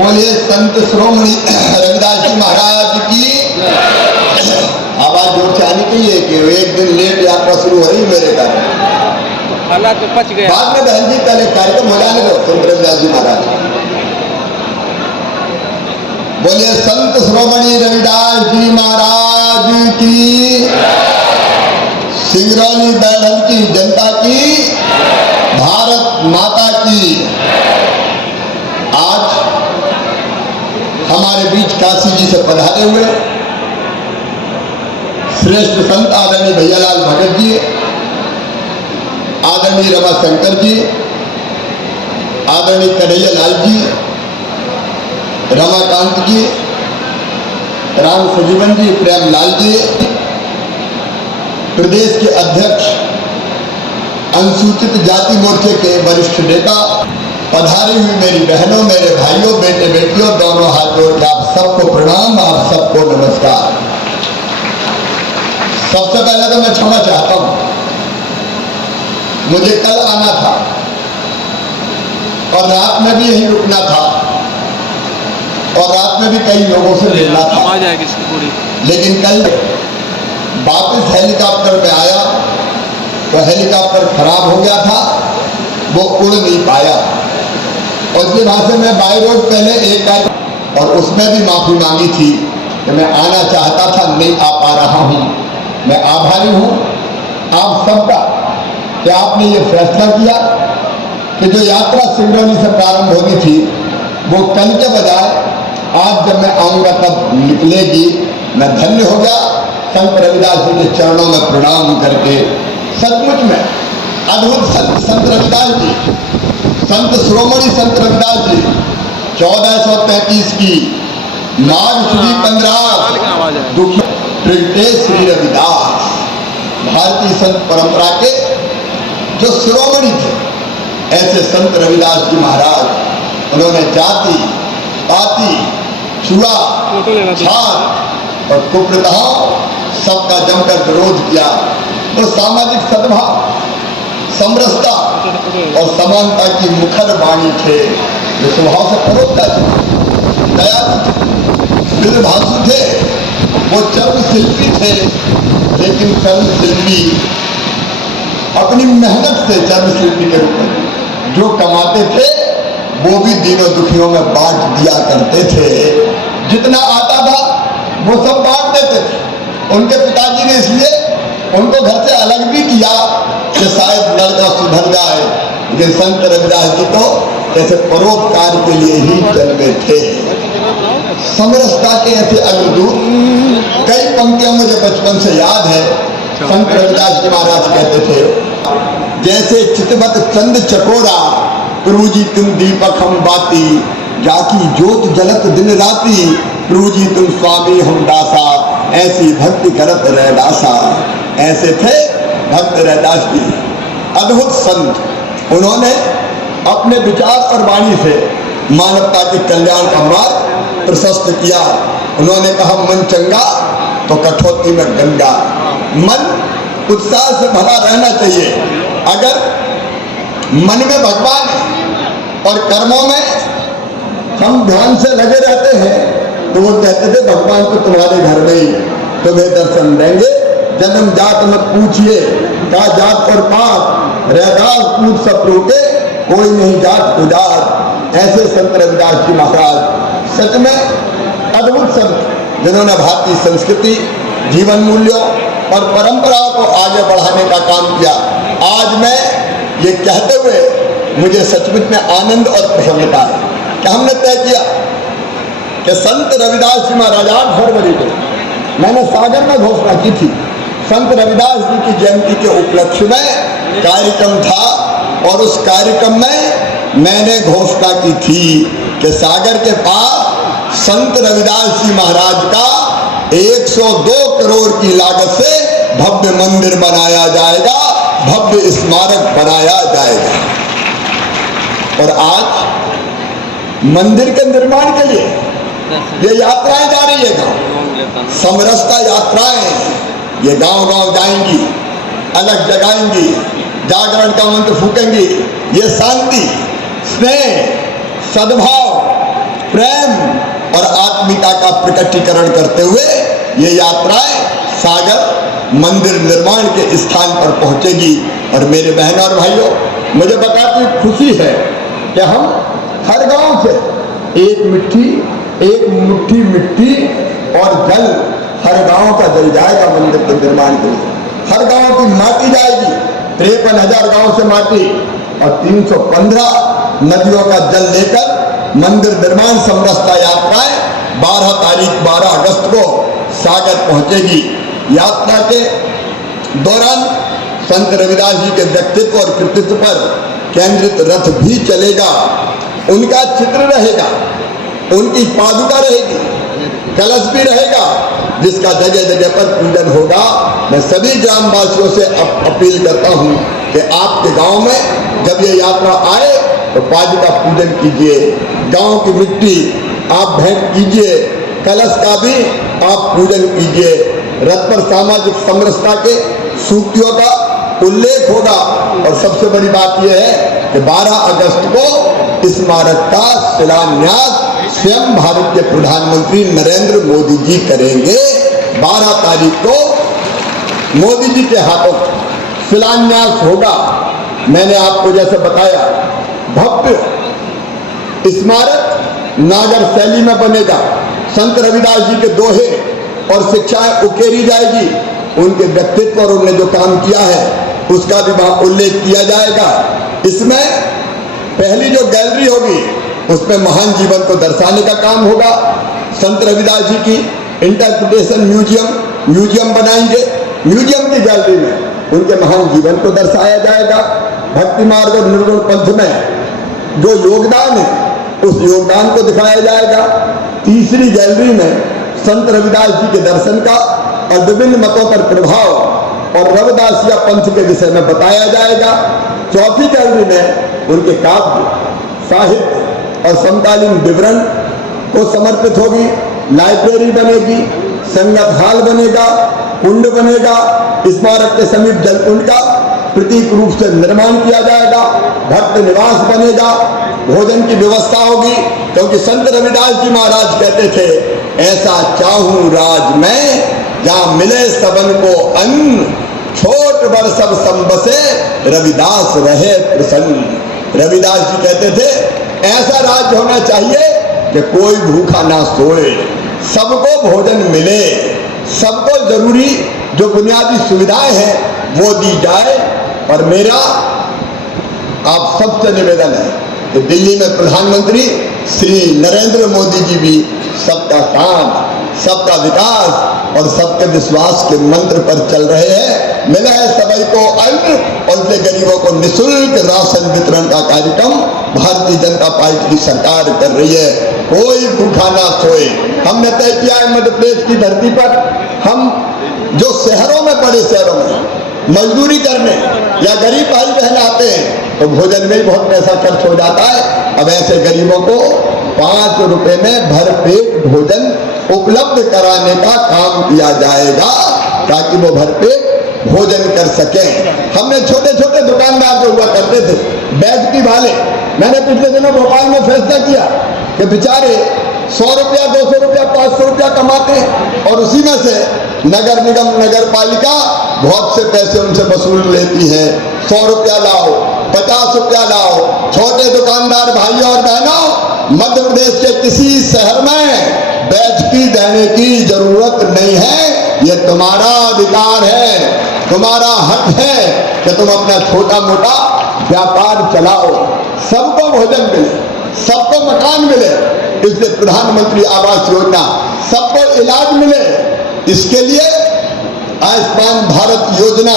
बोलिए संत श्रोमणी रविदास जी महाराज की। आवाज जोर से आनी चाहिए कि एक दिन लेट यात्रा शुरू हो रही मेरे घर। हालात में पच गया। बाद में बहन जी पहले कार्यक्रम हो जाने दो। संत रविदास जी महाराज बोलिए संत श्रोमणी रविदास जी महाराज की। सिंगरौली बैठक की जनता की, भारत माता की। आज हमारे बीच काशी जी से पधारे हुए श्रेष्ठ संत आदरणीय भैयालाल भगत जी, आदरणीय रमाशंकर जी, आदरणीय कन्हैया लाल जी, रमाकांत जी, राम सजीवन जी, प्रेमलाल जी, प्रदेश के अध्यक्ष अनुसूचित जाति मोर्चे के वरिष्ठ नेता, पधारी हुई मेरी बहनों, मेरे भाइयों, बेटे बेटियों, दोनों हाथ जोड़ के आप सबको प्रणाम, आप सबको नमस्कार। सबसे पहले तो मैं क्षमा चाहता हूं, मुझे कल आना था और रात में भी यहीं रुकना था और रात में भी कई लोगों से मिलना था, लेकिन कल वापस हेलीकॉप्टर में आया तो हेलीकॉप्टर खराब हो गया था, वो उड़ नहीं पाया। और इसके बाद से मैं बाई रोड पहले एक आया और उसमें भी माफी मांगी थी कि मैं आना चाहता था, नहीं आ पा रहा हूं। मैं आभारी हूं आप सबका कि आपने ये फैसला किया कि जो यात्रा सिंगरौली से प्रारंभ होनी थी वो कल के बजाय आज जब मैं आऊंगा तब निकलेगी। मैं धन्य हो गया संत रविदास जी के चरणों में प्रणाम करके। सचमुच में अद्भुत संत रविदास जी, संत श्रोमणी संत रविदास जी 1433 की नाग श्री 15 दुखी प्रगटे श्री रविदास, भारतीय संत परंपरा के जो श्रोमणी थे ऐसे संत रविदास जी महाराज। उन्होंने जाति पाति छुआ छात और कुप्रथाओं सबका जमकर विरोध किया। तो सामाजिक सद्भाव, समरसता और समानता की मुखर वाणी थे। जो स्वभाव से परोपकारी थे, दयालु थे, मृदुभाषी थे, वो चर्म शिल्पी थे। लेकिन चर्म शिल्पी अपनी मेहनत से चर्म शिल्पी के रूप में जो कमाते थे वो भी दीनों दुखियों में बांट दिया करते थे। जितना आता था वो सब बांट देते थे। उनके पिताजी ने इसलिए उनको घर से अलग भी किया कि शायद लड़का सुधर जाए, लेकिन संत रविदास जी तो ऐसे परोपकार के लिए ही जन्मे थे। समरसता के ऐसे अग्रदूत। कई पंक्तियां मुझे बचपन से याद है। संत रविदास जी महाराज कहते थे, जैसे चितवत चंद चकोरा, प्रभु जी तुम दीपक हम बाती, जाकी जोत जलत दिन राती, प्रभु जी तुम स्वामी हम दासा, ऐसी भक्ति करत रैदासा। ऐसे थे भक्त रैदास जी, अद्भुत संत। उन्होंने अपने विचार और वाणी से मानवता के कल्याण का मार्ग प्रशस्त किया। उन्होंने कहा मन चंगा तो कठौती में गंगा। मन उत्साह से भरा रहना चाहिए। अगर मन में भगवान और कर्मों में हम ध्यान से लगे रहते हैं तो वो कहते थे भगवान तो तुम्हारे घर में ही तुम्हें दर्शन देंगे। जन्म जात मत पूछिए का जात और पात, रैदास पूछ सब रोके कोई नहीं जात उदार। ऐसे संत रविदास जी महाराज सच में अद्भुत संत, जिन्होंने भारतीय संस्कृति, जीवन मूल्यों और परंपराओं को आगे बढ़ाने का काम किया। आज मैं ये कहते हुए मुझे सचमुच में आनंद और प्रसन्नता है कि हमने तय किया कि संत रविदास जी महाराज 8 फरवरी को मैंने सागर में घोषणा की थी। संत रविदास जी की जयंती के उपलक्ष्य में कार्यक्रम था और उस कार्यक्रम में मैंने घोषणा की थी कि सागर के पास संत रविदास जी महाराज का 102 करोड़ की लागत से भव्य मंदिर बनाया जाएगा, भव्य स्मारक बनाया जाएगा। और आज मंदिर के निर्माण के लिए ये यात्राएं जा रही है। गांव समरसता यात्राएं ये गांव-गांव जाएंगी, अलग जगाएंगी, जागरण का मंत्र फूकेंगी। ये शांति, स्नेह, सद्भाव प्रेम और आत्मीयता का प्रकटीकरण करते हुए ये यात्राएं सागर मंदिर निर्माण के स्थान पर पहुंचेगी। और मेरे बहनों और भाइयों, मुझे बताते खुशी है कि हम हर गांव से एक मुट्ठी मिट्टी और जल, हर गांव का जल जाएगा मंदिर के निर्माण के लिए। हर गांव की माटी जाएगी, 53,000 गांव से माटी और 315 नदियों का जल लेकर मंदिर निर्माण समरसता यात्राएं 12 अगस्त को सागर पहुंचेगी। यात्रा के दौरान संत रविदास जी के व्यक्तित्व और कृतित्व पर केंद्रित रथ भी चलेगा, उनका चित्र रहेगा, उनकी पादुका रहेगी, कलश भी रहेगा, जिसका जगह जगह पर पूजन होगा। मैं सभी ग्रामवासियों से अपील करता हूं कि आपके गांव में जब ये यात्रा आए तो पादुका पूजन कीजिए, गांव की मिट्टी आप भेंट कीजिए, कलश का भी आप पूजन कीजिए। रथ पर सामाजिक समरसता के सूक्तियों का उल्लेख होगा। और सबसे बड़ी बात यह है कि 12 अगस्त को स्मारक का शिलान्यास स्वयं भारत के प्रधानमंत्री नरेंद्र मोदी जी करेंगे। 12 तारीख को मोदी जी के हाथों शिलान्यास होगा। मैंने आपको जैसे बताया, भव्य स्मारक नागर शैली में बनेगा। संत रविदास जी के दोहे और शिक्षाएं उकेरी जाएगी, उनके व्यक्तित्व और उन्होंने जो काम किया है उसका भी वहां उल्लेख किया जाएगा। इसमें पहली जो गैलरी होगी उसमें महान जीवन को दर्शाने का काम होगा। संत रविदास जी की इंटरप्रिटेशन म्यूजियम बनाएंगे। म्यूजियम की गैलरी में उनके महान जीवन को दर्शाया जाएगा। भक्ति मार्ग और निर्गुण पंथ में जो योगदान है उस योगदान को दिखाया जाएगा। तीसरी गैलरी में संत रविदास जी के दर्शन का और विभिन्न मतों पर प्रभाव और रविदासिया पंथ के विषय में बताया जाएगा। चौथी गैलरी में उनके काव्य, साहित्य और समकालीन विवरण को समर्पित होगी। लाइब्रेरी बनेगी, संगत हाल बनेगा, कुंड बनेगा, स्मारक के समीप जलकुंड का प्रतीक रूप से निर्माण किया जाएगा, भक्त निवास बनेगा, भोजन की व्यवस्था होगी। क्योंकि संत रविदास जी महाराज कहते थे, ऐसा चाहूं राज में जहां मिले सबन को अन्न, छोट बड़ सब संबसे रविदास रहे प्रसन्न। रविदास जी कहते थे, ऐसा राज्य होना चाहिए कि कोई भूखा ना सोए, सबको भोजन मिले, सबको जरूरी जो बुनियादी सुविधाएं हैं वो दी जाए। और मेरा आप सबसे निवेदन है कि दिल्ली में प्रधानमंत्री श्री नरेंद्र मोदी जी भी सबका साथ, सबका विकास और सबके विश्वास के मंत्र पर चल रहे हैं। मिला है सभी को अन्न और इसलिए गरीबों को निःशुल्क राशन वितरण का कार्यक्रम भारतीय जनता पार्टी की सरकार कर रही है। कोई भूखा ना सोए। हमने तय किया है मध्य प्रदेश की धरती पर हम जो शहरों में, बड़े शहरों में मजदूरी करने या गरीब भाई बहन आते हैं तो भोजन में ही बहुत पैसा खर्च हो जाता है। अब ऐसे गरीबों को 5 रुपए में भरपेट भोजन उपलब्ध कराने का काम किया जाएगा ताकि वो भरपेट भोजन कर सके। हमने छोटे छोटे दुकानदार जो हुआ करते थे, बैठकी वाले, मैंने पिछले दिनों भोपाल में फैसला किया कि बेचारे 100 रुपया, 200 रुपया, 500 रुपया कमाते हैं और उसी में से नगर निगम, नगर पालिका बहुत से पैसे उनसे वसूल लेती है। 100 रुपया लाओ, 50 रुपया लाओ। छोटे दुकानदार भाइयों और बहनों, मध्य प्रदेश के किसी शहर में बैठकी देने की जरूरत नहीं है। ये तुम्हारा अधिकार है, तुम्हारा हक है कि तुम अपना छोटा मोटा व्यापार चलाओ, सबको भोजन मिले, सबको मकान मिले। इसलिए प्रधानमंत्री आवास योजना, सबको इलाज मिले, इसके लिए आयुष्मान भारत योजना।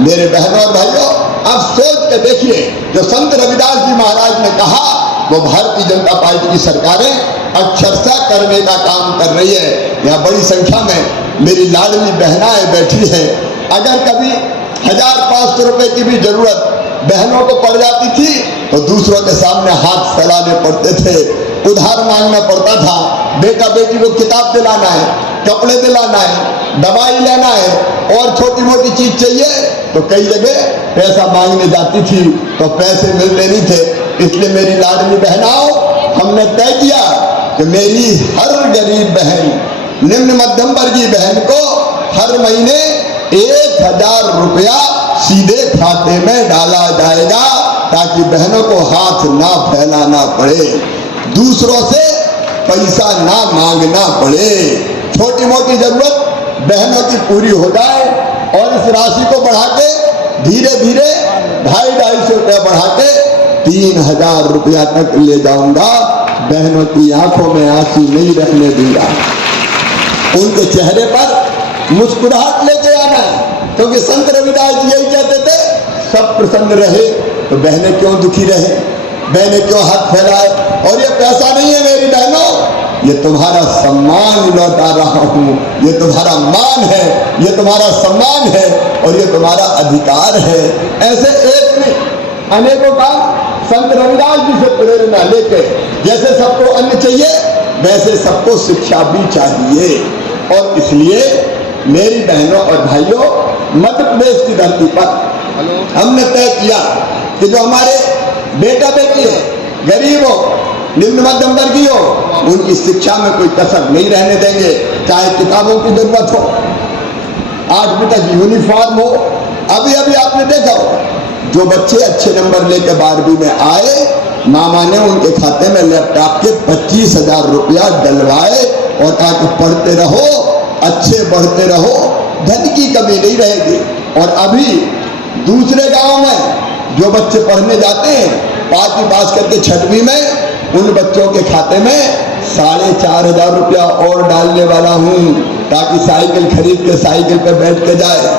मेरे बहनों और भाइयों, आप सोच के देखिए, जो संत रविदास जी महाराज ने कहा वो भारतीय जनता पार्टी की सरकारें अक्षरशः करने का काम कर रही है। यहाँ बड़ी संख्या में मेरी लाडली बहनाएं बैठी हैं। अगर कभी 1000-500 रुपए की भी जरूरत बहनों को पड़ जाती थी तो दूसरों के सामने हाथ फैलाने पड़ते थे, उधार मांगना पड़ता था। बेटा बेटी को किताब दिलाना है, कपड़े दिलाना है, दवाई लेना है और छोटी मोटी चीज चाहिए तो कई जगह पैसा मांगने जाती थी तो पैसे मिलते नहीं थे। इसलिए मेरी लाडली बहनाओं, हमने तय किया कि मेरी हर गरीब बहन, निम्न मध्यम वर्गीय बहन को हर महीने 1000 रुपया सीधे खाते में डाला जाएगा, ताकि बहनों को हाथ ना फैलाना पड़े, दूसरों से पैसा ना मांगना पड़े। छोटी मोटी जरूरत बहनों की पूरी हो जाए और इस राशि को बढ़ा के धीरे धीरे 250-250 रुपया बढ़ा के 3000 रुपया तक ले जाऊंगा। बहनों की आंखों में आंसू नहीं रखने दूंगा, उनके चेहरे पर मुस्कुराहट लेके आना है, क्योंकि संत रविदास जी यही कहते थे, सब प्रसन्न रहे तो बहनें क्यों दुखी रहे, बहनें क्यों हाथ फैलाए। और ये पैसा नहीं है मेरी बहनों, ये तुम्हारा सम्मान लौटा रहा हूं, ये तुम्हारा मान है, ये तुम्हारा सम्मान है और ये तुम्हारा अधिकार है। ऐसे एक नहीं अनेकों काम संत रविदास जी से प्रेरणा लेके, जैसे सबको अन्न चाहिए वैसे सबको शिक्षा भी चाहिए। और इसलिए मेरी बहनों और भाइयों, मध्य प्रदेश की धरती पर हमने तय किया कि जो हमारे बेटा बेटी है, गरीब हो, निम्न मध्यम वर्गीय हो, उनकी शिक्षा में कोई कसर नहीं रहने देंगे। चाहे किताबों की जरूरत हो, 8वीं तक यूनिफॉर्म हो। अभी अभी आपने देखा हो, जो बच्चे अच्छे नंबर लेकर 12वीं में आए, मामा ने उनके खाते में लैपटॉप के 25,000 रुपया डलवाए और कहा कि पढ़ते रहो, अच्छे बढ़ते रहो, धन की कमी नहीं रहेगी। और अभी दूसरे गांव में जो बच्चे पढ़ने जाते हैं, 5वीं पास करके 6वीं में, उन बच्चों के खाते में 4,500 रुपया और डालने वाला हूं, ताकि साइकिल खरीद के साइकिल पे बैठ के जाए।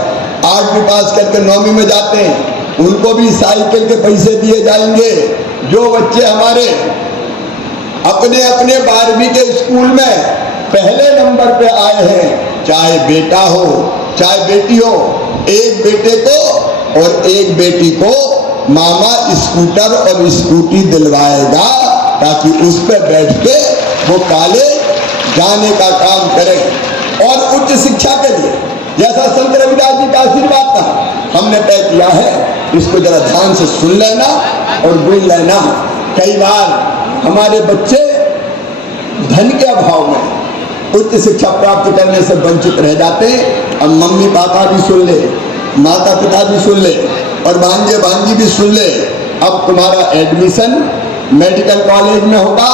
8वीं पास करके 9वीं में जाते हैं, उनको भी साइकिल के पैसे दिए जाएंगे। जो बच्चे हमारे अपने अपने 12वीं के स्कूल में पहले नंबर पे आए हैं, चाहे बेटा हो चाहे बेटी हो, एक बेटे को और एक बेटी को मामा स्कूटर और स्कूटी दिलवाएगा, ताकि उस पर बैठ के वो कॉलेज जाने का काम करें। और उच्च शिक्षा के लिए जैसा संत रविदास जी का आशीर्वाद था, हमने तय किया है, इसको जरा ध्यान से सुन लेना और बुन लेना। कई बार हमारे बच्चे धन के अभाव में उच्च शिक्षा प्राप्त करने से वंचित रह जाते हैं। अब मम्मी पापा भी सुन ले, माता पिता भी सुन ले और भांजे भांजी भी सुन ले, अब तुम्हारा एडमिशन मेडिकल कॉलेज में होगा,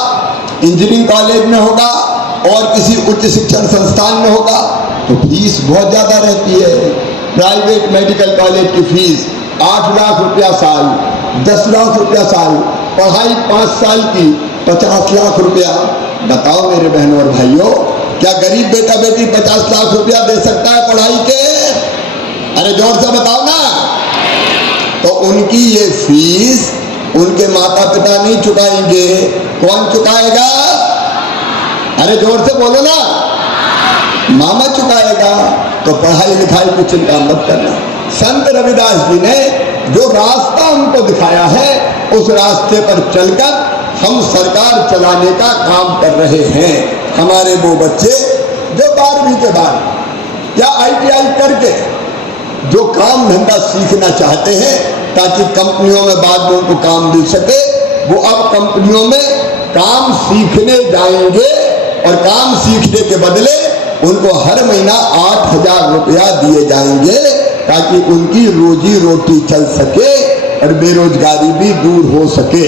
इंजीनियरिंग कॉलेज में होगा और किसी उच्च शिक्षण संस्थान में होगा, तो फीस बहुत ज़्यादा रहती है। प्राइवेट मेडिकल कॉलेज की फीस 8 लाख रुपया साल, 10 लाख रुपया साल, पढ़ाई 5 साल की 50 लाख रुपया। बताओ मेरे बहनों और भाइयों, क्या गरीब बेटा बेटी 50 लाख रुपया दे सकता है पढ़ाई के? अरे जोर से बताओ ना। तो उनकी ये फीस उनके माता पिता नहीं चुकाएंगे, कौन चुकाएगा? अरे जोर से बोलो ना, मामा चुकाएगा। तो पढ़ाई लिखाई की चिंता मत करना। संत रविदास जी ने जो रास्ता हमको दिखाया है, उस रास्ते पर चलकर हम सरकार चलाने का काम कर रहे हैं। हमारे वो बच्चे जो 12वीं के बाद या ITI करके जो काम धंधा सीखना चाहते हैं, ताकि कंपनियों में बाद में उनको काम मिल सके, वो अब कंपनियों में काम सीखने जाएंगे और काम सीखने के बदले उनको हर महीना 8,000 रुपया दिए जाएंगे, ताकि उनकी रोजी रोटी चल सके और बेरोजगारी भी दूर हो सके।